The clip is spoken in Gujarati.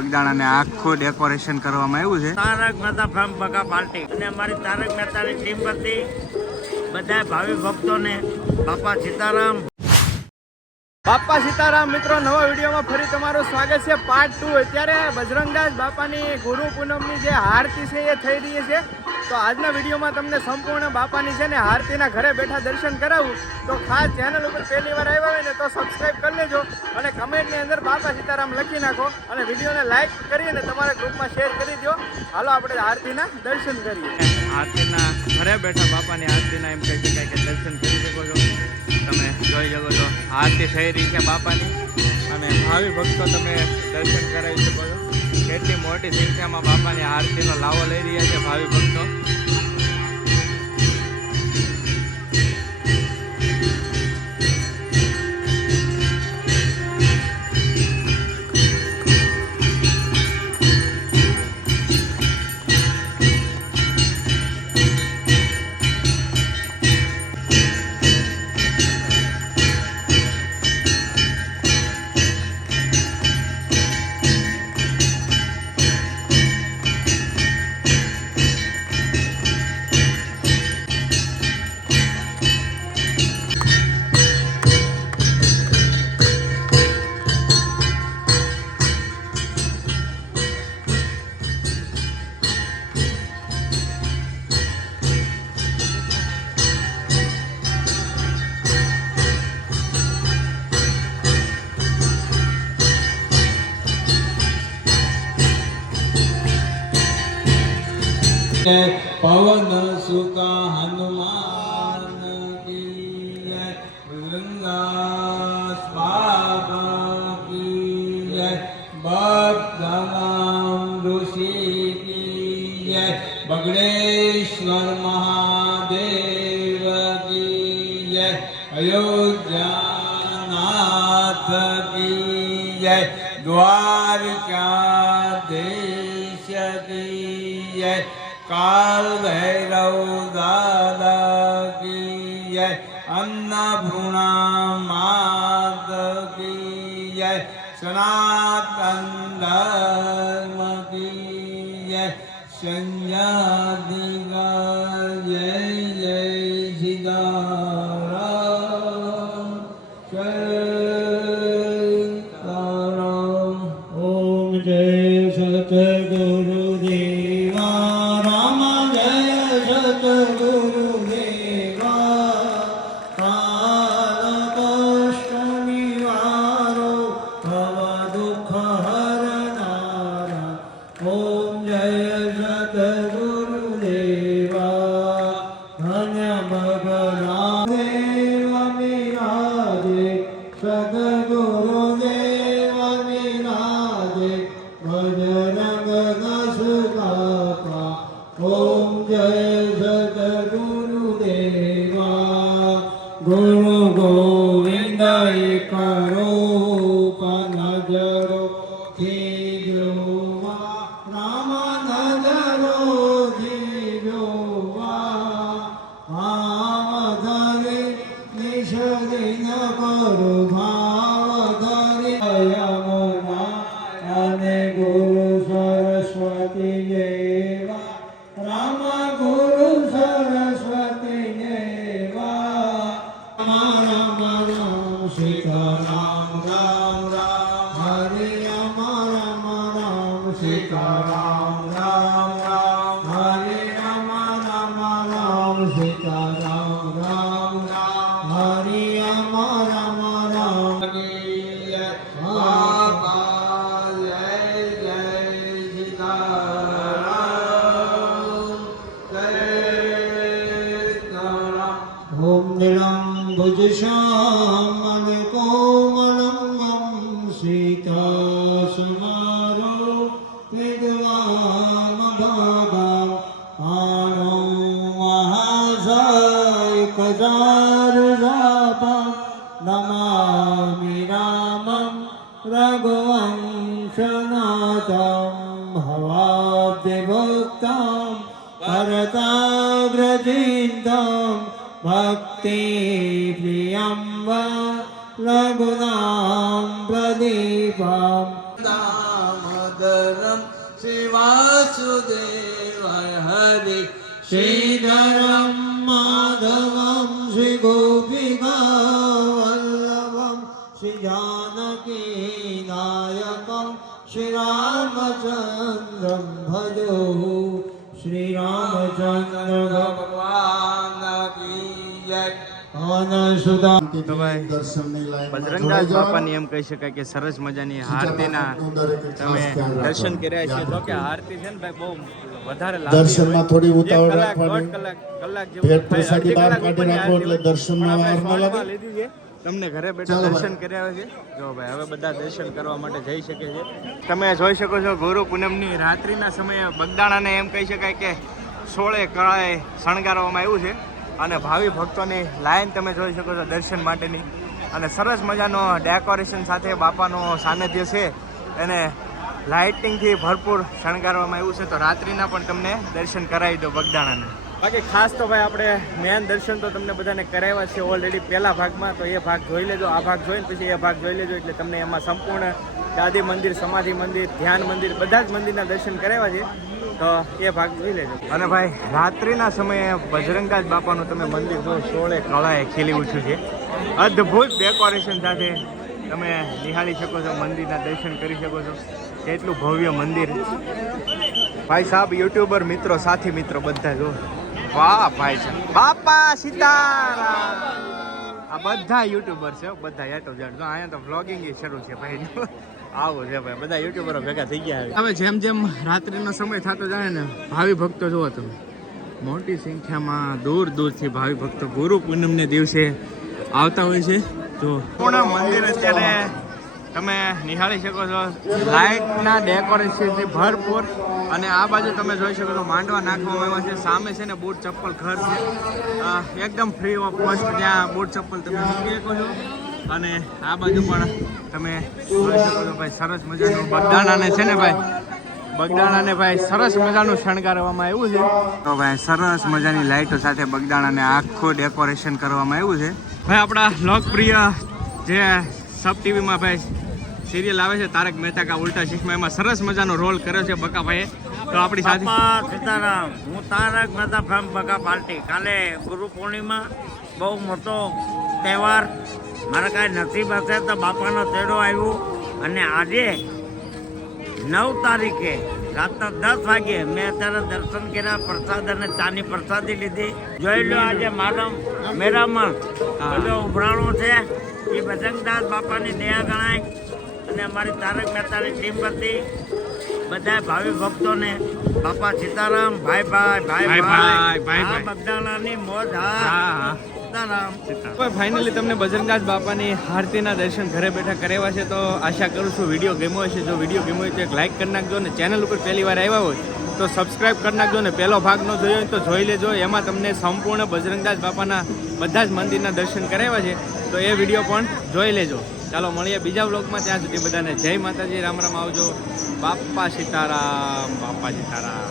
બગદાણાને આખું ડેકોરેશન કરવામાં આવ્યું છે. Tarak Mehta from Baga party અને અમારી તારક મહેતાની ટીમ પરથી બધા ભાવિ ભક્તોને બાપા સીતારામ. બાપા સીતારામ મિત્રો, નવા વિડીયોમાં ફરી તમારું સ્વાગત છે. પાર્ટ 2. અત્યારે બજરંગદાસ બાપાની ગુરુ પૂનમની જે આરતી છે એ થઈ રહી છે. તો આજના વિડીયોમાં તમને સંપૂર્ણ બાપાની છે ને આરતીના ઘરે બેઠા દર્શન કરાવું. તો ખાસ ચેનલ ઉપર પહેલી વાર આવ્યા હોય ને તો સબસ્ક્રાઈબ કરી લેજો અને કમેન્ટની અંદર બાપા સીતારામ લખી નાખો અને વિડીયોને લાઈક કરીને તમારા ગ્રુપમાં શેર કરી દો. હાલો આપણે આરતીના દર્શન કરીએ. આરતીના ઘરે બેઠા બાપાની આરતીના એમ કહી શકાય કે દર્શન કરી શકો છો. તમે જોઈ શકો છો આરતી થઈ રહી છે બાપાની અને ભાવિ ભક્તો તમે દર્શન કરાવી શકો છો. કેટલી મોટી સંખ્યામાં બાપાની આરતીનો લાવો લઈ રહ્યા છે ભાવિ ભક્તો. पवन सुख हनुमान की जय, बजरंगदास बाबा की जय, बगदाम ऋषि की जय, बगड़ेश्वर महादेव की जय, अयोध्यानाथ की जय, द्वारकाधीश की जय, काल भैरव दादा की जय, अन्नपूर्णा माता की जय, सनातन धर्म की जय, संज्ञादिका जय जय सीताराम सीताराम. ओम जय सतगुरु गुरु गोविंद करो नजरो धीरो राम नजरो धीरो भाव धरे निषदिन करो भाव धरे यमुना अने गुरु सरस्वती देवा राम गुरु सरस्वती देवा. सीताराम राम राम हरे राम राम राम सीताराम राम राम हरे राम राम राम सीताराम राम राम हरे राम राम राम. बाबा जय जय सीताराम जय सीताराम. ओम नीलम भुजश्यामल कोमलंगं सीता समारो विद्वान भागं आनो महासाय कजारुजापं नमामि रामं रघुवंशनाथं भवाब्धिभक्तं भरताग्रजितं भक्ति प्रियं वा रघुनाम प्रदीपं दामोदर वासुदेवाय हरे श्रीधरं माधवं श्रीगोपिकावल्लभं श्रीजानकीनायकं श्रीरामचन्द्रं भजो श्रीरामचन्द्र भगवान की जय। आनसुदा તો ભાઈ બજરંગદાસ બાપાની એમ કહી શકાય કે સરસ મજાની આરતીના તમે દર્શન કર્યા છે. તો કે આરતી છે ને ભાઈ બહુ વધારે લાંબી દર્શનમાં થોડી ઉતાવળ હોય. રાખવાની. કલાક ભેટ જેવું પ્રસાદી બહાર થાય. કાઢી નાખો એટલે દર્શનમાં વાર ન લાગે. લીધું છે તમને ઘરે બેઠા દર્શન કર્યા છે. જો ભાઈ હવે બધા દર્શન કરવા માટે જઈ શકે છે. તમે જોઈ શકો છો ગુરુ પૂનમની રાત્રિના સમયે બગદાણાને એમ કહી શકાય કે 16 કળાએ શણગારવામાં આવ્યું છે અને ભાવિ ભક્તોની લાઈન તમે જોઈ શકો છો દર્શન માટેની. અને સરસ મજાનો ડેકોરેશન સાથે બાપાનો સાનિધ્ય છે એને લાઇટિંગથી ભરપૂર શણગારવામાં આવ્યું છે. તો રાત્રિના પણ તમને દર્શન કરાવી દો બગદાણાના. બાકી ખાસ તો ભાઈ આપણે મેન દર્શન તો તમને બધાને કરાવ્યા છે ઓલરેડી પહેલા ભાગમાં. તો એ ભાગ જોઈ લેજો, આ ભાગ જોઈને પછી એ ભાગ જોઈ લેજો એટલે તમને એમાં સંપૂર્ણ ગાદી મંદિર, સમાધિ મંદિર, ધ્યાન મંદિર બધા જ મંદિરના દર્શન કરાવ્યા છે. તો એ ભાગ જોઈ લેજો. અને ભાઈ રાત્રિના સમયે બજરંગદાસ બાપાનું તમે મંદિર જો 16 કળાએ ખીલી ઉઠ્યું છે. અદ્ભુત ડેકોરેશન સાથે તમે નિહાળી શકો છો, મંદિરના દર્શન કરી શકો છો. કેટલું ભવ્ય મંદિર. ભાઈ સાહેબ યુટ્યુબર મિત્રો, સાથી મિત્રો બધા જો. વાહ ભાઈ સાહેબ, બાપા સીતારામ. આ બધા યુટ્યુબર છે, બધા યાટો જાણજો. અહીંયા તો વ્લોગિંગ શરૂ છે ભાઈ. આવું છે ભાઈ, બધા યુટ્યુબરો ભેગા થઈ ગયા. હવે જેમ જેમ રાત્રિનો સમય થતો જાય ને, ભાવિ ભક્તો જુઓ તમે મોટી સંખ્યામાં દૂર દૂરથી ભાવિ ભક્તો ગુરુ પૂનમને દિવસે આવતા હોય છે. જો પૂર્ણ મંદિર અત્યારે તમે નિહાળી શકો છો, લાઇટના ડેકોરેશનથી ભરપૂર. અને આ બાજુ તમે જોઈ શકો છો માંડવા નાખવામાં આવ્યા છે. સામે છે ને બૂટ ચપ્પલ ઘર છે, એકદમ ફ્રી ઓફ કોસ્ટ ત્યાં બૂટ ચપ્પલ તમે મૂકી શકો છો. અને આ બાજુ પણ તમે જોઈ શકો છો ભાઈ સરસ મજાનું બગદાણાને છે ને ભાઈ, બગદાણાને ભાઈ સરસ મજાનું શણગારવામાં આવ્યું છે. તો ભાઈ સરસ મજાની લાઇટો સાથે બગદાણાને આખું ડેકોરેશન કરવામાં આવ્યું છે. ભાઈ આપણા લોકપ્રિય જે સબ ટીવીમાં ભાઈ સિરિયલ આવે છે તારક મહેતા કા ઉલ્ટા ચશ્મા, એમાં સરસ મજાનો રોલ કર્યો છે બકાભાઈએ. તો આપણી સાથે બાપા સીતારામ, હું તારક મહેતા ફ્રોમ બકા પાર્ટી. કાલે ગુરુ પૂર્ણિમા બહુ મોટો તહેવાર. મારે કાંઈ નસીબ હશે તો બાપાનો તેડો આવ્યો. અને આજે 9 તારીખે રાતના 10 વાગે મેં અત્યારે દર્શન કર્યા, પ્રસાદ અને ચાની પ્રસાદી લીધી. જોઈ લો આજે માનવ મેરામણ બધો ઉભરાણો છે એ બજરંગદાસ બાપાની દયા ગણાય. અને અમારી તારક મહેતાની ટીમ વતી બધા ભાવિ ભક્તોને બાપા સીતારામ. ભાઈ ભાઈ ભાઈ ભાઈ આ બગદાણાની મોજ. હા સીતારામ. ફાઇનલી તમને બજરંગદાસ બાપાની આરતીના દર્શન ઘરે બેઠા કરાવ્યા છે. તો આશા કરું છું વિડીયો ગમ્યો હશે. જો વિડીયો ગમ્યો હોય તો એક લાઇક કરી નાખજો. અને ચેનલ ઉપર પહેલી વાર આવ્યા હોય તો સબસ્ક્રાઇબ કરી નાખજો. ને પહેલો ભાગ ન જોયો હોય તો જોઈ લેજો. એમાં તમને સંપૂર્ણ બજરંગદાસ બાપાના બધા જ મંદિરના દર્શન કરાવ્યા છે. તો એ વિડીયો પણ જોઈ લેજો. ચાલો મળીએ બીજા વ્લોગમાં. ત્યાં સુધી બધાને જય માતાજી, રામ રામ. આવજો. બાપા સીતારામ, બાપા સીતારામ.